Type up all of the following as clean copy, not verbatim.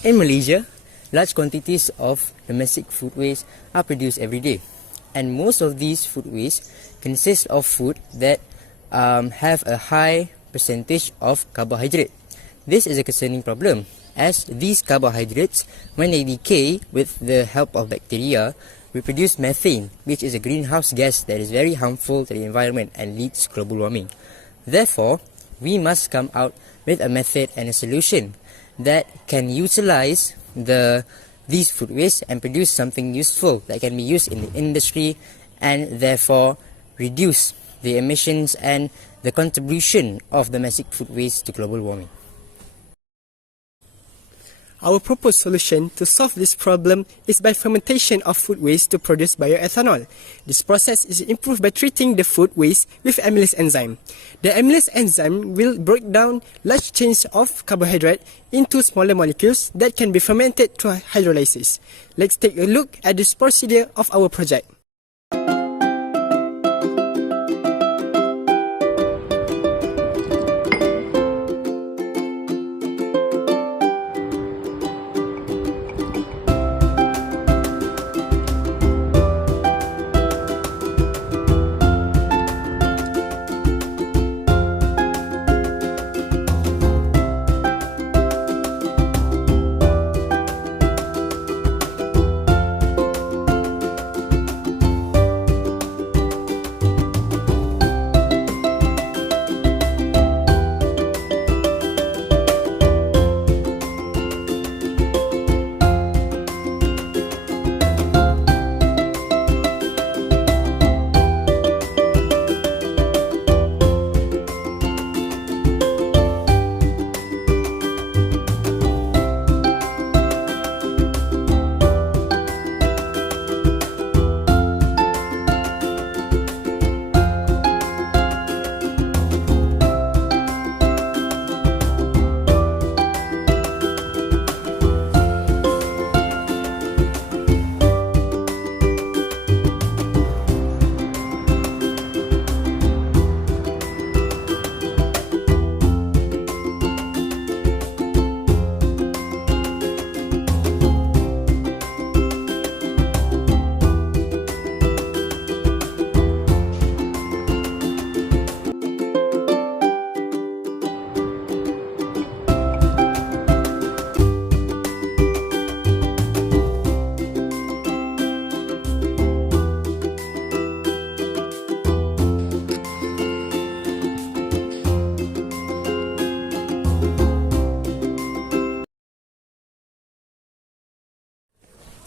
In Malaysia, large quantities of domestic food waste are produced every day, and most of these food waste consist of food that have a high percentage of carbohydrate. This is a concerning problem, as these carbohydrates, when they decay with the help of bacteria, we produce methane, which is a greenhouse gas that is very harmful to the environment and leads to global warming. Therefore, we must come out with a method and a solution that can utilize these food waste and produce something useful that can be used in the industry and therefore reduce the emissions and the contribution of domestic food waste to global warming. Our proposed solution to solve this problem is by fermentation of food waste to produce bioethanol. This process is improved by treating the food waste with amylase enzyme. The amylase enzyme will break down large chains of carbohydrate into smaller molecules that can be fermented through hydrolysis. Let's take a look at this procedure of our project.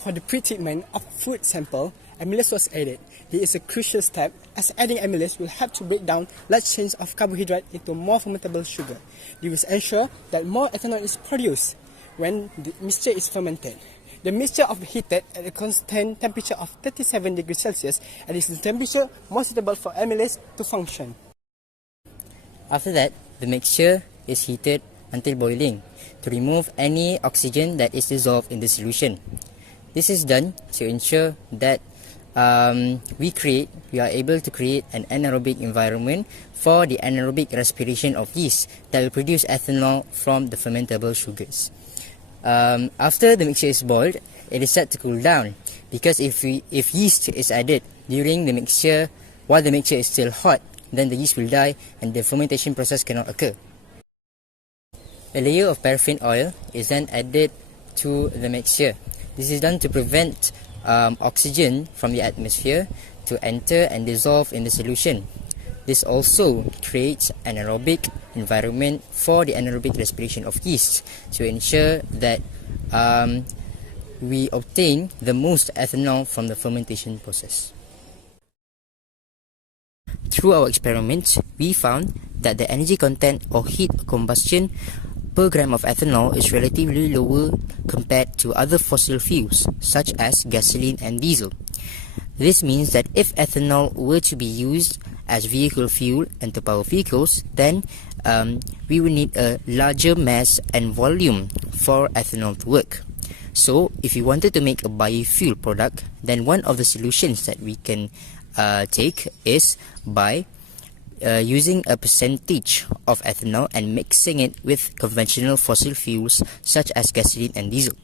For the pre-treatment of food sample, amylase was added. This is a crucial step as adding amylase will help to break down large chains of carbohydrate into more fermentable sugar. This will ensure that more ethanol is produced when the mixture is fermented. The mixture is heated at a constant temperature of 37 degrees Celsius, and this is the temperature more suitable for amylase to function. After that, the mixture is heated until boiling to remove any oxygen that is dissolved in the solution. This is done to ensure that we are able to create an anaerobic environment for the anaerobic respiration of yeast that will produce ethanol from the fermentable sugars. After the mixture is boiled, it is set to cool down, because if yeast is added during the mixture while the mixture is still hot, then the yeast will die and the fermentation process cannot occur. A layer of paraffin oil is then added to the mixture. This is done to prevent oxygen from the atmosphere to enter and dissolve in the solution. This also creates an aerobic environment for the anaerobic respiration of yeast to ensure that we obtain the most ethanol from the fermentation process. Through our experiments, we found that the energy content or heat combustion per gram of ethanol is relatively lower compared to other fossil fuels such as gasoline and diesel. This means that if ethanol were to be used as vehicle fuel and to power vehicles, then we will need a larger mass and volume for ethanol to work. So if you wanted to make a biofuel product, then one of the solutions that we can take is by using a percentage of ethanol and mixing it with conventional fossil fuels such as gasoline and diesel.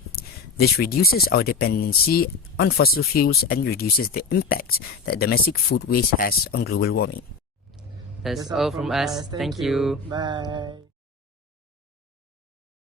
This reduces our dependency on fossil fuels and reduces the impact that domestic food waste has on global warming. That's all from us. Thank you. Bye.